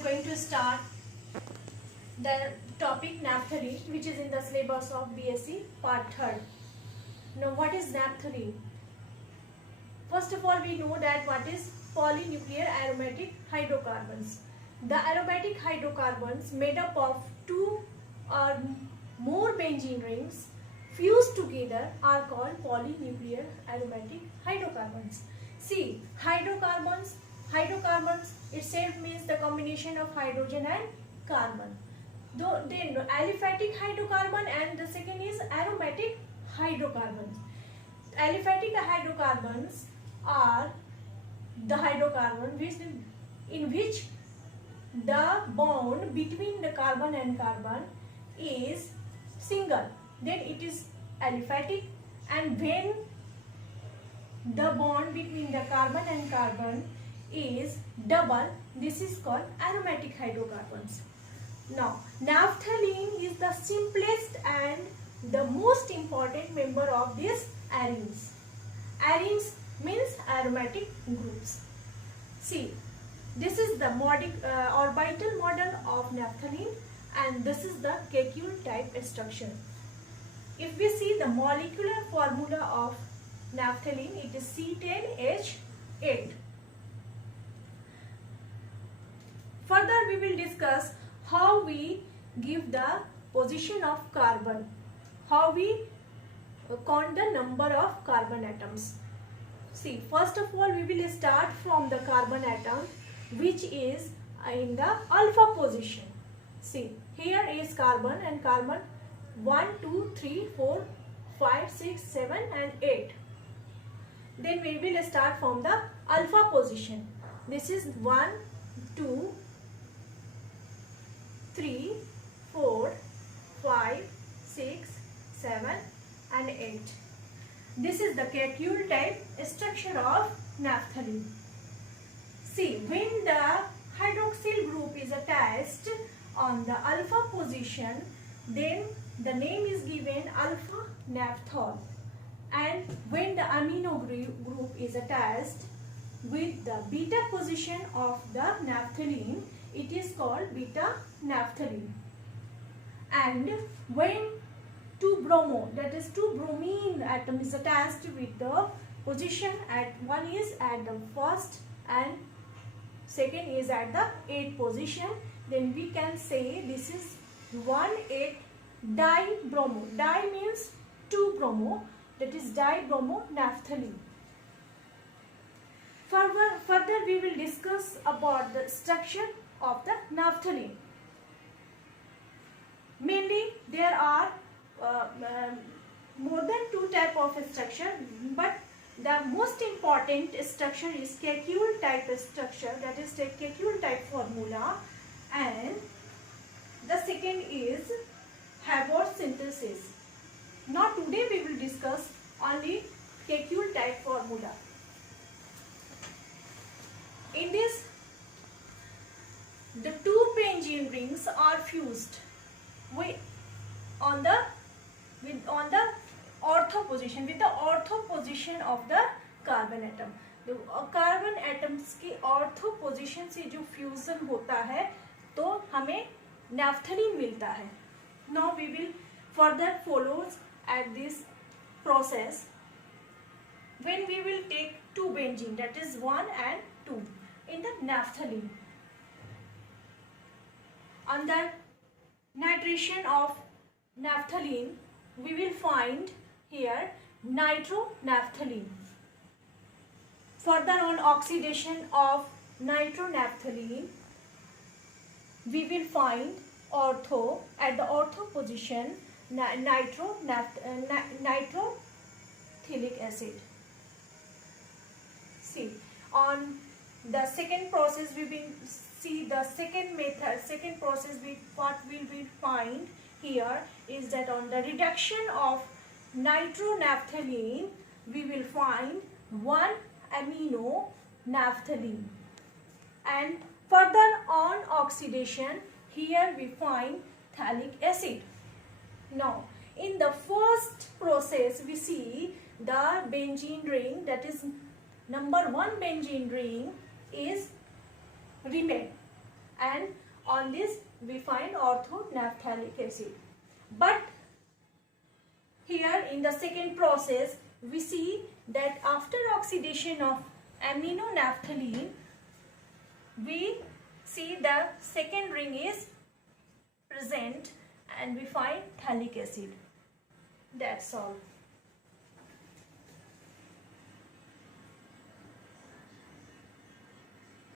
am going to start the topic naphthalene, which is in the syllabus of BSc part 3rd. Now, what is naphthalene? First of all, we know that what is polynuclear aromatic hydrocarbons. The aromatic hydrocarbons made up of two or more benzene rings fused together are called polynuclear aromatic hydrocarbons. See, hydrocarbons itself means the combination of hydrogen and carbon. Then aliphatic hydrocarbon, and the second is aromatic hydrocarbons. Aliphatic hydrocarbons are the hydrocarbon in which the bond between the carbon and carbon is single, then it is aliphatic, and when the bond between the carbon and carbon is double, this is called aromatic hydrocarbons. Now, naphthalene is the simplest and the most important member of these arenes. Arenes means aromatic groups. See, this is the orbital model of naphthalene, and this is the Kekulé type structure. If we see the molecular formula of naphthalene, it is C10H8. Further, we will discuss how we give the position of carbon, how we count the number of carbon atoms. See, first of all, we will start from the carbon atom which is in the alpha position. See, here is carbon, and carbon 1, 2, 3, 4, 5, 6, 7 and 8. Then we will start from the alpha position. This is 1, 2, 3, 4, 5, 6, 7 and 8. This is the Kekulé type structure of naphthalene. See, when the hydroxyl group is attached on the alpha position, then the name is given alpha naphthol, and when the amino group is attached with the beta position of the naphthalene, it is called beta naphthalene. And when two bromine atom is attached with the position at one is at the first and second is at the 8th position, then we can say this is 1,8 dibromo. Di means 2 bromo, that is dibromo naphthalene. Further we will discuss about the structure of the naphthalene. Mainly there are more than 2 types of structure, but the most important structure is Kekulé type structure, that is the Kekulé type formula, and the second is Haber synthesis. Now today we will discuss only Kekulé type formula. In this, the two benzene rings are fused on the ortho position, with the ortho position of the carbon atom. The carbon atoms की ortho position से जो fusion होता है तो हमें naphthalene मिलता है. Now we will further follow at this process when we will take two benzene, that is 1 and 2 in the naphthalene. Under nitration of naphthalene, we will find here nitronaphthalene. Further on oxidation of nitronaphthalene, we will find ortho, at the ortho position, nitrothelic acid. See, on the second process we will see the second process. What we will find here is that on the reduction of nitronaphthalene, we will find 1 amino naphthalene, and further on oxidation, here we find phthalic acid. Now, in the first process, we see the benzene ring, that is number 1 benzene ring is remain, and On this we find orthonaphthalic acid. But here in the second process we see that after oxidation of aminonaphthalene, we see the second ring is present and we find phthalic acid. That's all.